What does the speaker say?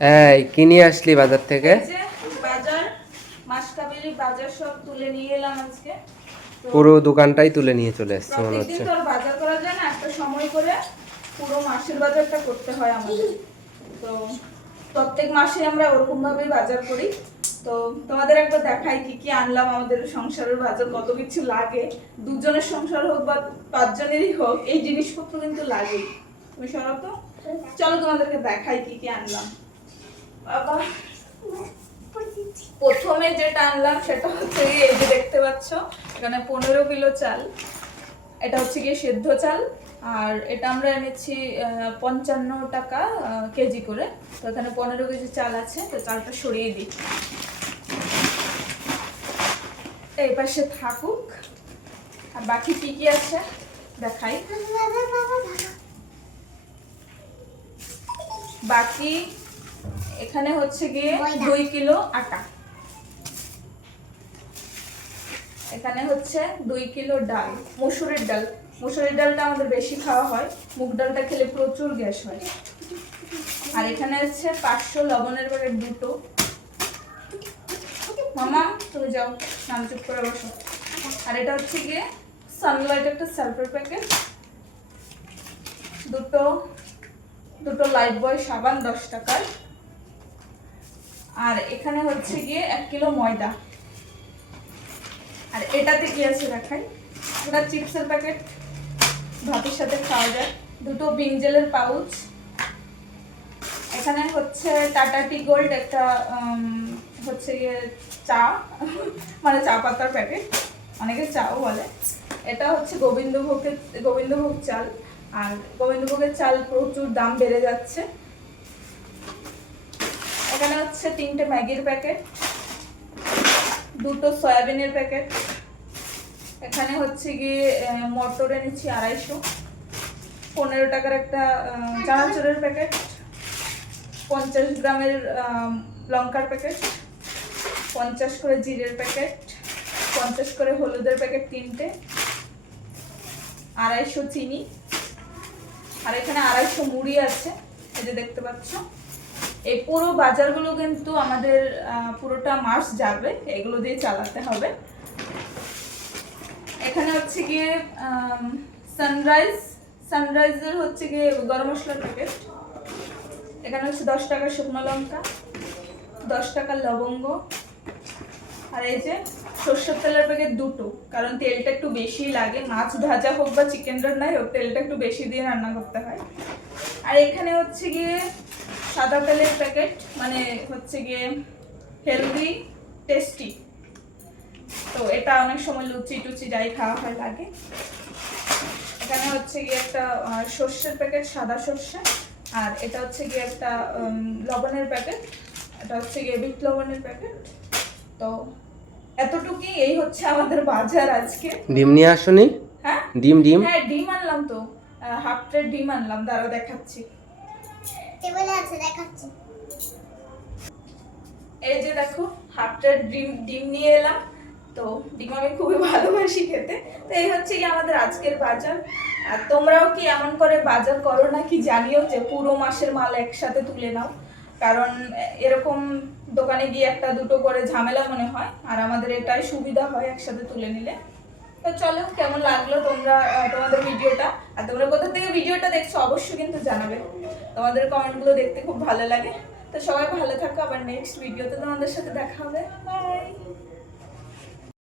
এই কি নিয়ে আসলি বাজার থেকে? এই যে বাজার, মাসকাবারি বাজার সব তুলে নিয়ে এলাম আজকে। তো পুরো দোকানটাই তুলে নিয়ে চলে এসেছে মনে প্রত্যেকদিন হচ্ছে। তো আর বাজার করা যায় না, একটা সময় করে পুরো মাসের বাজারটা করতে হয় আমাদের। তো প্রত্যেক মাসে আমরা ওরকম ভাবেই বাজার করি। তো তোমাদের একবার দেখাই কি কি আনলাম। আমাদের সংসারের বাজার কত কিছু লাগে, দুজনের সংসার হোক বা পাঁচজনেরই হোক, এই জিনিসপত্র কিন্তু লাগে। তুমি সরাও তো, চলো তোমাদেরকে দেখাই কি কি আনলাম। বাবা, প্রথমে যেটা আনলাম সেটা হচ্ছে এই যে দেখতে পাচ্ছ, এখানে 15 কিলো চাল। এটা হচ্ছে গিয়ে সেদ্ধ চাল, আর এটা আমরা এনেছি 55 টাকা কেজি করে। তো এখানে 15 কেজি চাল আছে। তো চালটা সরিয়ে দিই, এই পাশে থাকুক। আর বাকি কি কি আছে দেখাই। বাকি এখানে হচ্ছে গিয়ে 2 কিলো আটা, এখানে হচ্ছে 2 কিলো ডাল, মসুরের ডাল। মসুরের ডালটা আমাদের বেশি খাওয়া হয়, মুগ ডালটা খেলে প্রচুর গ্যাস হয়। আর এখানে হচ্ছে 500 লবণের প্যাকেট দুটো। মামা তুমি যাও, নাম চুপ করে বসো। আর এটা হচ্ছে গিয়ে সানলাইট একটা সালফার প্যাকেট, দুটো দুটো লাইফ বয় সাবান 10 টাকার। আর এখানে হচ্ছে গিয়ে 1 কিলো ময়দা। আর এটাতে কি আছে দেখাই, এটা চিপসের প্যাকেট, ভাতের সাথে খাওয়া যায়। দুটো বিনজেলের পাউচ। এখানে হচ্ছে টাটা টি গোল্ড একটা হচ্ছে গিয়ে চা মানে চা পাতার প্যাকেট, অনেকে চাও বলে। এটা হচ্ছে গোবিন্দভোগ চাল। আর গোবিন্দভোগের চাল প্রচুর দাম বেড়ে যাচ্ছে। এখানে হচ্ছে 3টে ম্যাগির প্যাকেট, দুটো সয়াবিনের প্যাকেট। এখানে হচ্ছে গিয়ে মটর এনেছি 250, 15 টাকার একটা চানাচুরের প্যাকেট, 50 গ্রামের লঙ্কার প্যাকেট, 50 করে জিরের প্যাকেট, 50 করে হলুদের প্যাকেট 3টে, 250 চিনি। আর এখানে 250 মুড়ি আছে, এই যে দেখতে পাচ্ছ। এই পুরো বাজারগুলো কিন্তু আমাদের পুরোটা মাস যাবে, এগুলো দিয়ে চালাতে হবে। এখানে হচ্ছে গিয়ে সানরাইজের হচ্ছে গিয়ে গরম মশলার প্যাকেট। এখানে হচ্ছে 10 টাকার শুকনো লঙ্কা, 10 টাকার লবঙ্গ। আর এই যে সরষের তেলের প্যাকেট দুটো, কারণ তেলটা একটু বেশি লাগে, মাছ ভাজা হোক বা চিকেন রান্নাই হোক, তেলটা একটু বেশি দিয়ে রান্না করতে হয়। আর এখানে হচ্ছে গিয়ে সাদা তেলের প্যাকেট, মানে হচ্ছে গিয়ে হেলদি টেস্টি। তো এটা অনেক সময় লুচি টুচি যাই খাওয়া হয় লাগে। এখানে হচ্ছে গিয়ে একটা সর্ষের প্যাকেট, সাদা সর্ষে। আর এটা হচ্ছে গিয়ে একটা লবণের প্যাকেট, এটা হচ্ছে গিয়ে বিট লবণের প্যাকেট। তো এতটুকুই, এই হচ্ছে আমাদের বাজার আজকে। ডিম নিয়ে আসনি? হ্যাঁ ডিম হ্যাঁ, ডিম আনলাম তো, হাফ প্লেট ডিম আনলাম, দাঁড়াও দেখাচ্ছি। টেবিলে আছে, দেখাচ্ছি। এই যে দেখো, হাফ প্লেট ডিম নিয়ে এলাম। তো ডিম আমি খুবই ভালোবাসি খেতে। তো এই হচ্ছে কি আমাদের আজকের বাজার। আর তোমরাও কি এমন করে বাজার করো নাকি জানিও, যে পুরো মাসের মাল একসাথে তুলে নাও। কারণ এরকম দোকানে গিয়ে একটা দুটো করে ঝামেলা মনে হয়, আর আমাদের এটাই সুবিধা হয় একসাথে তুলে নিলে। তো চলো, কেমন লাগলো তোমরা তোমাদের ভিডিওটা, আর তোমরা কোথা থেকে ভিডিওটা দেখছো অবশ্যই কিন্তু জানাবে। তোমাদের কমেন্টগুলো দেখতে খুব ভালো লাগে। তো সবাই ভালো থাকো, আবার নেক্সট ভিডিওতে তোমাদের সাথে দেখা হবে। বাই।